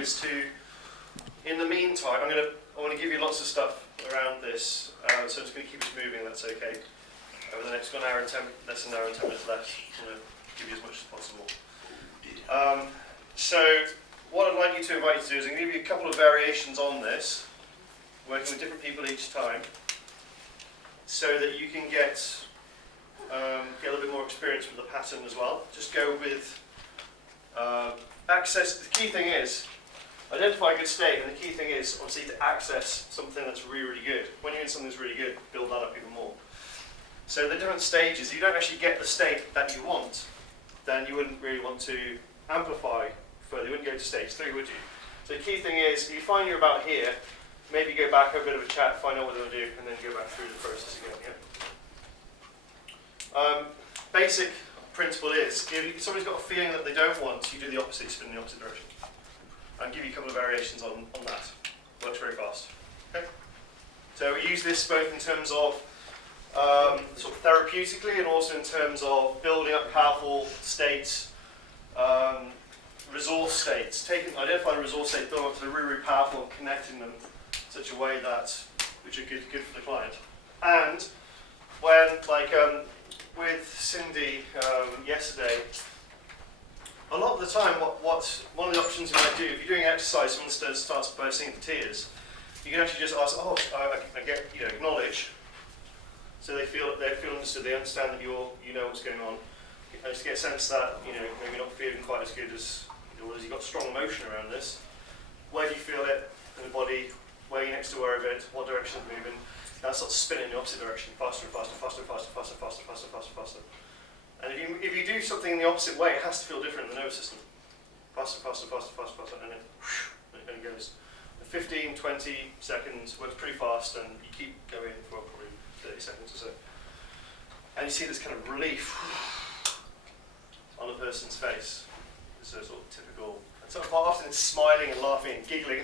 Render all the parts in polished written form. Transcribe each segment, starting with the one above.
is to, in the meantime, I want to give you lots of stuff around this, so I'm just going to keep us moving, that's okay. Over the next less than an hour and 10 minutes left, I'm going to give you as much as possible. So, what I'd like you to invite you to do is I'm going to give you a couple of variations on this, working with different people each time, so that you can get a little bit more experience with the pattern as well. Just go with access. The key thing is identify a good state, and the key thing is obviously to access something that's really, really good. When you're in something that's really good, build that up even more. So the different stages, if you don't actually get the state that you want, then you wouldn't really want to amplify further. You wouldn't go to stage 3, would you? So the key thing is, if you find you're about here, maybe go back, have a bit of a chat, find out what they want to do, and then go back through the process again. Yeah? Basic principle is, if somebody's got a feeling that they don't want, you do the opposite, spin in the opposite direction. I'll give you a couple of variations on that. Works very fast. Okay? So we use this both in terms of sort of therapeutically and also in terms of building up powerful states, resource states, identifying resource states, building up to the really, really powerful and connecting them in such a way that which are good for the client. And when, like with Cindy yesterday, a lot of the time, one of the options you might do, if you're doing exercise, someone starts bursting into tears, you can actually just ask, I get, acknowledge, so they feel understood, they understand that you know what's going on. I just get a sense that maybe not feeling quite as good as you've got strong emotion around this. Where do you feel it in the body? Where are you next to aware of it? What direction is it moving? Now start spinning in the opposite direction, faster and faster, faster and faster, faster, faster, faster, faster, faster. And if you do something in the opposite way, it has to feel different in the nervous system. Faster, faster, faster, faster, faster, and then it goes. 15, 20 seconds, works pretty fast, and you keep going for probably 30 seconds or so. And you see this kind of relief on a person's face. It's a sort of typical, and so quite often it's smiling and laughing and giggling,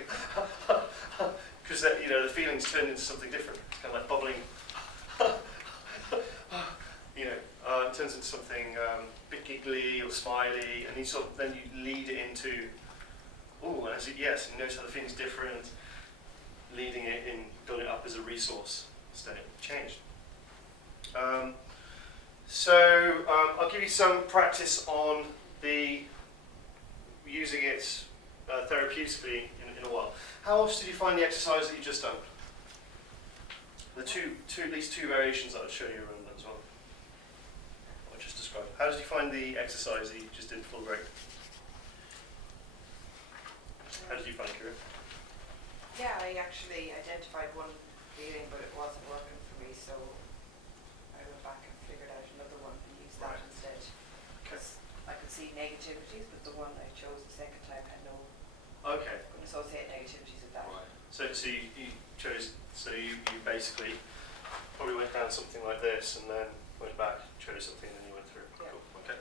because the feelings turn into something different. It's kind of like bubbling. It turns into something a bit giggly or smiley, and then you lead it into, and you notice how the feeling's different, leading it in, building it up as a resource state. Changed. I'll give you some practice on using it therapeutically in a while. How else did you find the exercise that you just done? The at least two variations that I'll show you around that as well. I just described. How did you find the exercise that you just did full break? How did you find it, Kira? Yeah, I actually identified one feeling, but it wasn't working for me, so I went back and figured out another one and used that instead. Because I could see negativities, but the one I chose the second time had no. Okay. Couldn't associate negativities with that. Right. So you chose. So you basically probably went down something like this, and then went back, chose something, and then you went through. Yeah. Cool. Okay.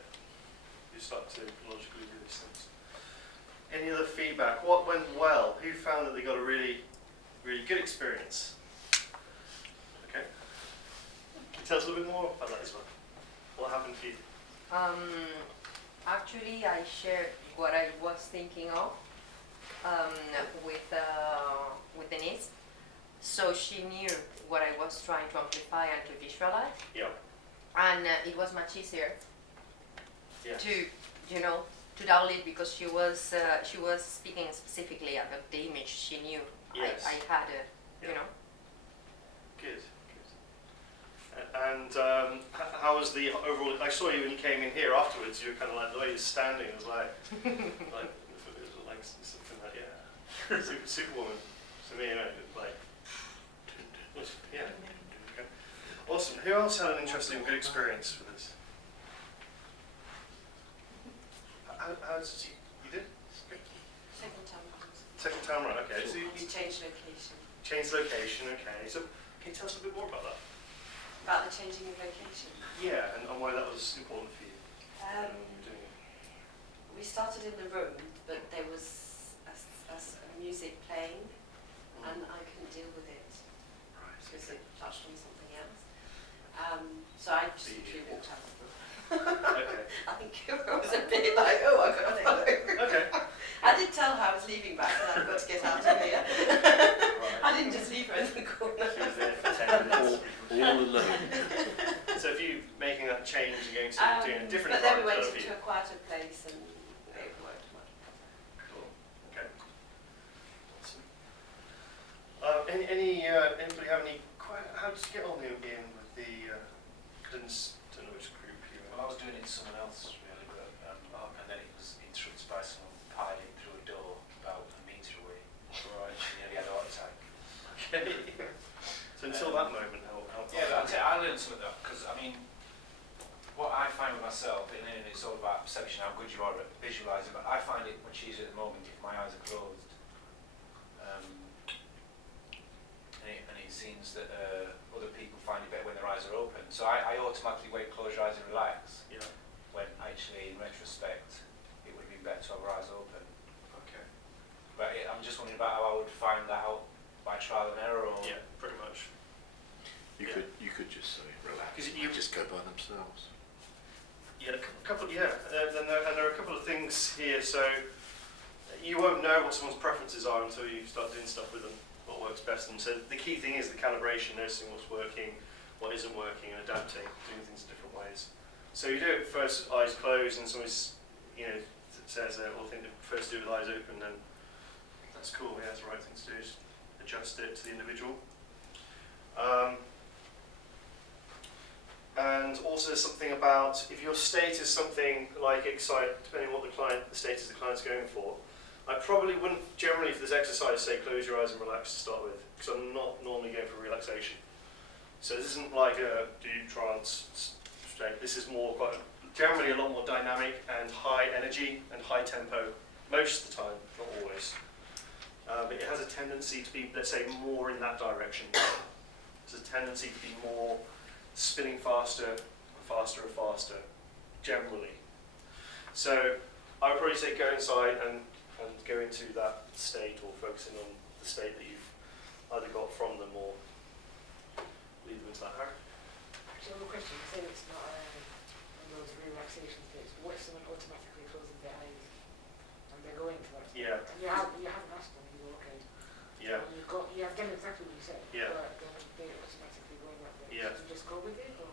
You start to logically do these things. Any other feedback? What went well? Who found that they got a really, really good experience? Okay. Can you tell us a little bit more about that as well? What happened for you? Actually, I shared what I was thinking of with Denise. So she knew what I was trying to amplify and to visualize. Yeah. And it was much easier Yes. to dial it, because she was speaking specifically about the image she knew. Yes. I had Good. And how was the overall? I saw you when you came in here afterwards. You were kind of like, the way you're standing was like something like Superwoman to me. Yeah. Okay. Awesome. Who else had an interesting, good experience with this? How did you did? Second time. Second time, right? Okay. So you Change location. changed location. Okay. So can you tell us a bit more about that? About the changing of location. Yeah, and why that was important for you. When you were doing it. We started in the room, but there was a music playing, and I couldn't deal with it because it touched on something else. So I just literally walked out of the room. Okay. I think it was a bit like, I got to follow. Okay. I did tell her I was leaving back and I've got to get out of here. I didn't just leave her in the corner. She was there for 10 minutes. All alone. So if you making that change and going to doing a different But then we environment went for you. into a quieter place and it worked much better. Cool. Okay. Awesome. Anybody have any? How did you get on in with the? Don't know which group you were. Well, I was doing it in someone else really, but and then it was interrupted by someone piling through a door about a metre away. Right. She nearly had a heart attack. Okay. So until that moment, how Yeah, but I learned some of that because I mean, what I find with myself, and it's all about perception, how good you are at visualising. But I find it much easier at the moment if my eyes are closed. And it seems that other people find it better when their eyes are open. So I automatically wait, close your eyes and relax. Yeah. When actually, in retrospect, it would have been better to have our eyes open. Okay. But I'm just wondering about how I would find that out by trial and error, or Yeah, pretty much. You Yeah. could just say relax. 'Cause And you- just go by themselves. Yeah, a couple. Yeah, and there are a couple of things here. So you won't know what someone's preferences are until you start doing stuff with them. What works best for them. So the key thing is the calibration, noticing what's working, what isn't working, and adapting, doing things in different ways. So you do it first, eyes closed, and someone's, says well, I think they first do with eyes open, then that's cool. Yeah, that's the right thing to do. Is adjust it to the individual. And also there's something about if your state is something like excite, depending on what the state is the client's going for. I probably wouldn't generally for this exercise say close your eyes and relax to start with, because I'm not normally going for relaxation. So this isn't like a deep trance state. This is more generally a lot more dynamic and high energy and high tempo most of the time, not always. But it has a tendency to be, let's say, more in that direction. There's a tendency to be more spinning faster and faster and faster, generally. So I would probably say go inside and go into that state, or focusing on the state that you've either got from them or lead them into that. So a question, you say it's not one of those relaxation states, but what if someone automatically closes their eyes and they're going to that? Yeah. And you haven't asked them, you go, okay. Yeah. And you have done exactly what you said. Yeah. But then they automatically go in that way. Yeah. So you just go with it, or?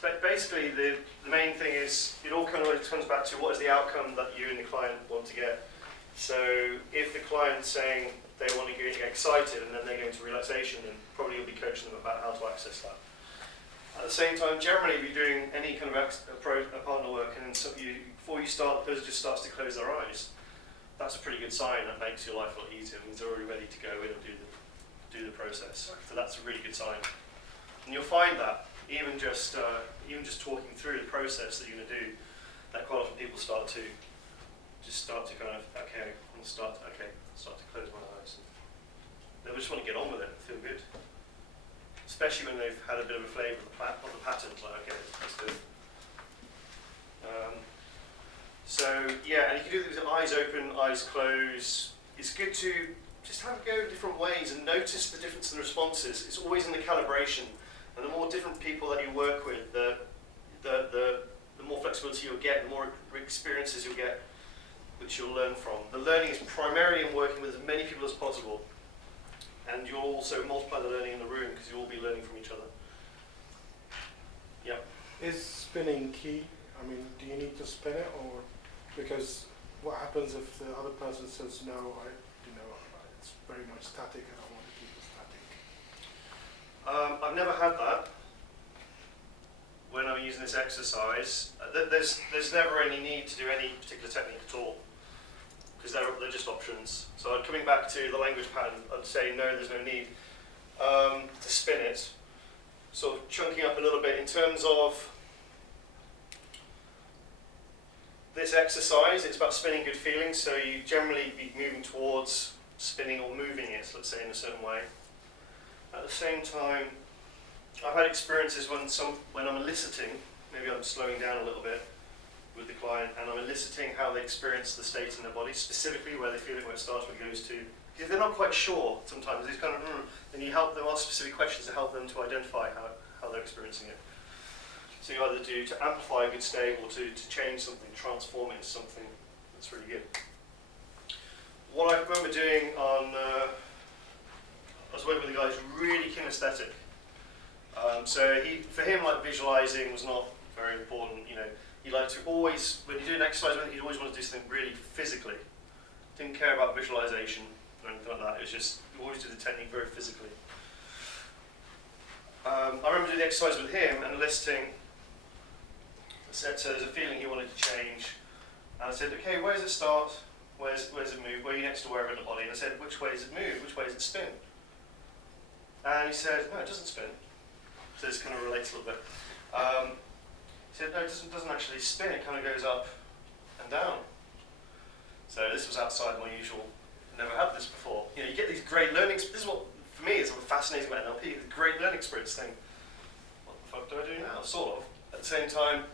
But basically, the main thing is it all kind of comes back to what is the outcome that you and the client want to get. So if the client's saying they want to get excited and then they go into relaxation, then probably you'll be coaching them about how to access that. At the same time, generally, if you're doing any kind of partner work and before you start, the person just starts to close their eyes, that's a pretty good sign. That makes your life a lot easier. It means they're already ready to go in and do the process. So that's a really good sign. And you'll find that even just talking through the process that you're going to do, that quite often people start to kind of start to close my eyes. They just want to get on with it and feel good, especially when they've had a bit of a flavour of the pattern. Like, okay, let's do it. So yeah, and you can do this with eyes open, eyes closed. It's good to just have a go different ways and notice the difference in the responses. It's always in the calibration. And the more different people that you work with, the more flexibility you'll get, the more experiences you'll get, which you'll learn from. The learning is primarily in working with as many people as possible. And you'll also multiply the learning in the room because you'll all be learning from each other. Yeah. Is spinning key? I mean, do you need to spin it, or because what happens if the other person says no? It's very much static, and I want to keep it static. I've never had that when I'm using this exercise. There's never any need to do any particular technique at all, because they're just options. So coming back to the language pattern, I'd say no, there's no need to spin it. Sort of chunking up a little bit in terms of this exercise, it's about spinning good feelings, so you generally be moving towards spinning or moving it, let's say, in a certain way. At the same time, I've had experiences when I'm eliciting, maybe I'm slowing down a little bit with the client, and I'm eliciting how they experience the state in their body, specifically where they feel it, where it starts, where it goes to. Because they're not quite sure sometimes, these kind of, and you help them ask specific questions to help them to identify how they're experiencing it. So you either do to amplify a good state or to change something, transform it into something that's really good. doing on, I was working with a guy who's really kinesthetic. So for him, like visualizing was not very important. You know, he liked to always, when you do an exercise, he'd always want to do something really physically. Didn't care about visualization or anything like that. It was just, we always do the technique very physically. I remember doing the exercise with him and listing, so there's a feeling he wanted to change. And I said, okay, where does it start? Where does it move? Where are you next to wherever in the body? And I said, which way does it move? Which way does it spin? And he said, no, it doesn't spin. So this kind of relates a little bit. He said, no, it doesn't actually spin. It kind of goes up and down. So this was outside my usual, never had this before. You know, you get these great learning, this is what, for me, is fascinating about NLP, the great learning experience thing. What the fuck do I do now? Sort of. At the same time,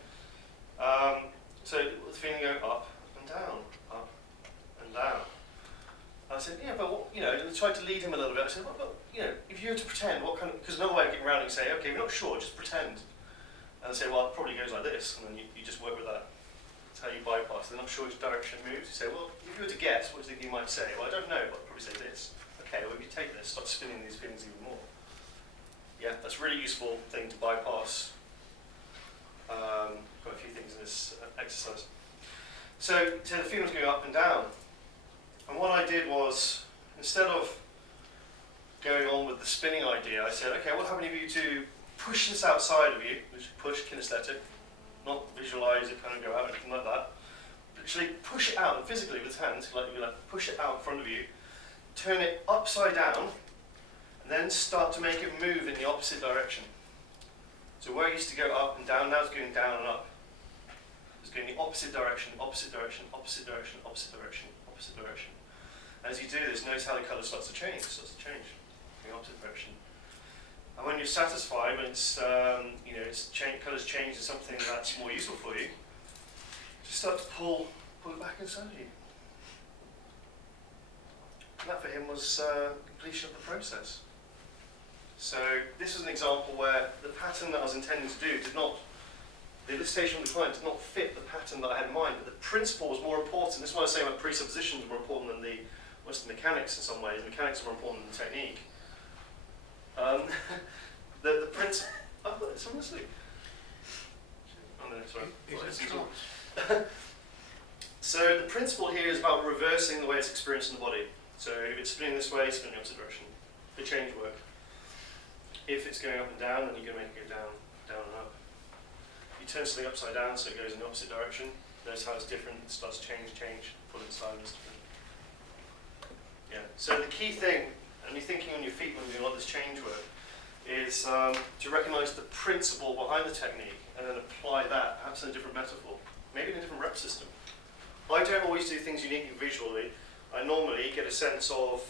so the feeling going up and down, up and down. I said, yeah, but what, you know, and I tried to lead him a little bit. I said, well, but, you know, if you were to pretend, what kind of, because another way of getting around it, you say, okay, we're not sure, just pretend. And I say, well, it probably goes like this, and then you just work with that. That's how you bypass. They're not sure which direction it moves. You say, well, if you were to guess, what do you think you might say? Well, I don't know, but I'd probably say this. Okay, well, if you take this, start spinning these feelings even more. Yeah, that's a really useful thing to bypass. Got a few things in this exercise. So the feelings go up and down. And what I did was, instead of going on with the spinning idea, I said, okay, what happened if you to push this outside of you, which is push kinesthetic, not visualize it kind of go out or anything like that. Literally push it out physically with hands, like you push it out in front of you, turn it upside down, and then start to make it move in the opposite direction. So where it used to go up and down, now it's going down and up. It's going the opposite direction, opposite direction, opposite direction, opposite direction, opposite direction. And as you do this, notice how the colour starts to change, in the opposite direction. And when you're satisfied, when it's, you know, colours change to something that's more useful for you, just start to pull it back inside of you. And that for him was completion of the process. So this was an example where the pattern that I was intending to do did not, the elicitation of the client did not fit the pattern that I had in mind, but the principle was more important. This is why I say my presuppositions are more important than the mechanics in some ways. The mechanics are more important than the technique. The principle. Oh, someone asleep. Oh no, sorry. So the principle here is about reversing the way it's experienced in the body. So if it's spinning this way, spin in the opposite direction. The change work. If it's going up and down, then you're going to make it go down, down and up. You turn something upside down so it goes in the opposite direction. Notice how it's different. It starts to change. Pull inside and it's different. Yeah. So the key thing, and you're thinking on your feet when you're doing a lot of this change work, is to recognise the principle behind the technique and then apply that, perhaps in a different metaphor, maybe in a different rep system. I don't always do things uniquely visually. I normally get a sense of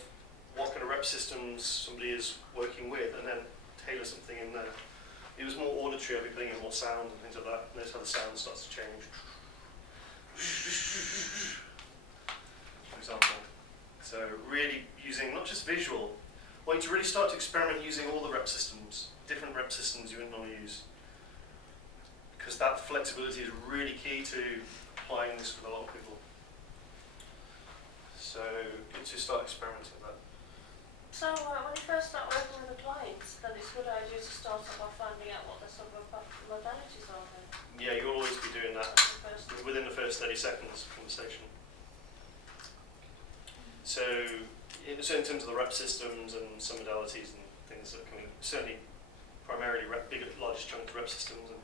what kind of rep systems somebody is working with and then tailor something in there. It was more auditory, I'd be putting in more sound and things like that. Notice how the sound starts to change. For example. So really using not just visual, well, to really start to experiment using all the rep systems, different rep systems you wouldn't normally use. Because that flexibility is really key to applying this with a lot of people. So good to start experimenting with that. So when you first start working with the clients, then it's a good idea to start off by finding out what their sort of modalities are then. Yeah, you'll always be doing that within the first 30 seconds of conversation. So in terms of the rep systems and some modalities and things that are coming, certainly primarily largest chunk rep systems, and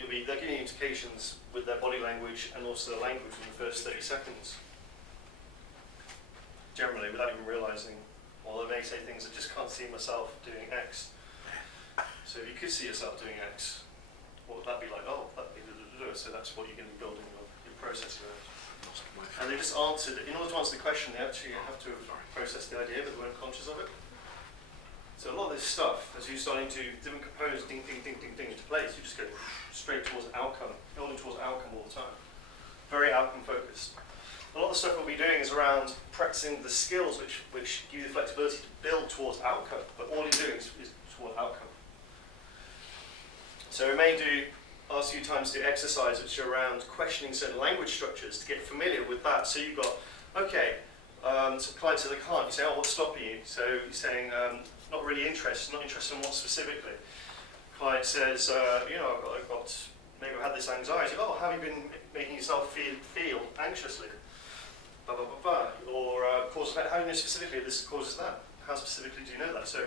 they're giving indications with their body language and also the language in the first 30 seconds. Generally, without even realising. Well, they may say things, I just can't see myself doing X. So if you could see yourself doing X, what would that be like? Oh, that'd be da-da-da-da. So that's what you're going to be building your process around. And they just answered, in order to answer the question, they actually have to process the idea, but they weren't conscious of it. So a lot of this stuff, as you're starting to, different components ding, ding, ding, ding, ding into place, you just go straight towards outcome, building towards outcome all the time. Very outcome focused. A lot of the stuff we'll be doing is around practicing the skills which give you the flexibility to build towards outcome, but all you're doing is toward outcome. So we may ask you times to do exercise which are around questioning certain language structures to get familiar with that. So you've got, okay, So client says they can't. You say, oh, what's stopping you? So you're saying, not really interested, not interested in what specifically. Client says, I've got, maybe I've had this anxiety. Oh, have you been making yourself feel anxiously? Blah, blah, blah, blah. Or cause effect, how do you know specifically this causes that? How specifically do you know that? So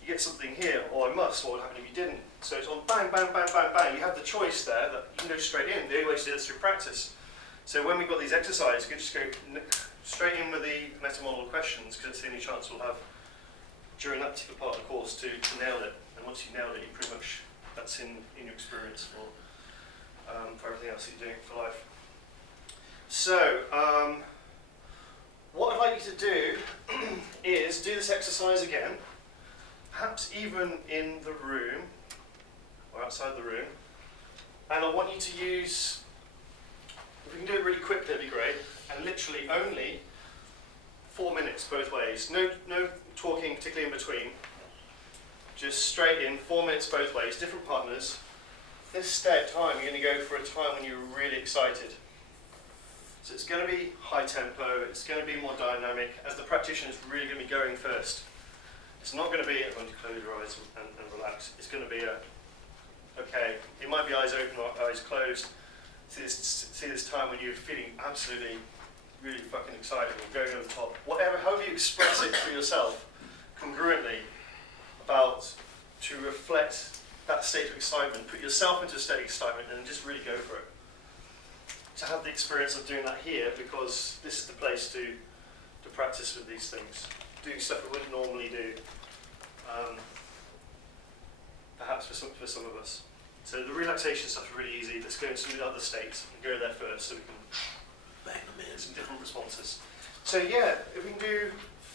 you get something here, or I must, what would happen if you didn't? So it's on bang, bang, bang, bang, bang. You have the choice there that you can go straight in. The only way to do this is through practice. So when we've got these exercises, you can just go straight in with the meta-model questions, because it's the only chance we'll have during that particular part of the course to nail it. And once you've nailed it, you pretty much, that's in your experience for everything else that you're doing for life. So, what I'd like you to do is do this exercise again, perhaps even in the room, or outside the room, and I want you to use, if we can do it really quickly, that'd be great, and literally only 4 minutes both ways. No talking particularly in between. Just straight in, 4 minutes both ways, different partners. This time you're going to go for a time when you're really excited. So it's going to be high tempo, it's going to be more dynamic, as the practitioner is really going to be going first. It's not going to be everyone to close your eyes and relax. It's going to be okay, it might be eyes open or eyes closed. See this time when you're feeling absolutely, really fucking excited or going over the top. However you express it for yourself, congruently, to reflect that state of excitement. Put yourself into a state of excitement and just really go for it. To have the experience of doing that here, because this is the place to practice with these things. Doing stuff we wouldn't normally do, perhaps for some of us. So the relaxation stuff is really easy. Let's go into some of the other states and go there first so we can Bang them in. some different responses. So yeah, if we can do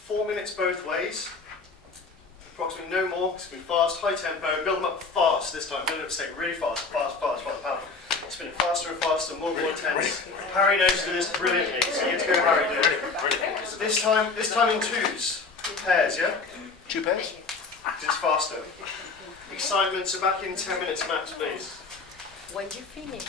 4 minutes both ways, approximately no more, it's going to be fast, high tempo, build them up fast this time, build them up state really fast, fast, power. Spinning faster and faster, more intense. Harry knows to do this brilliantly, so you get to go Harry do it. This time in twos, pairs, yeah? 2 pairs? Just faster. Excitement, so back in 10 minutes max, please. When you finish,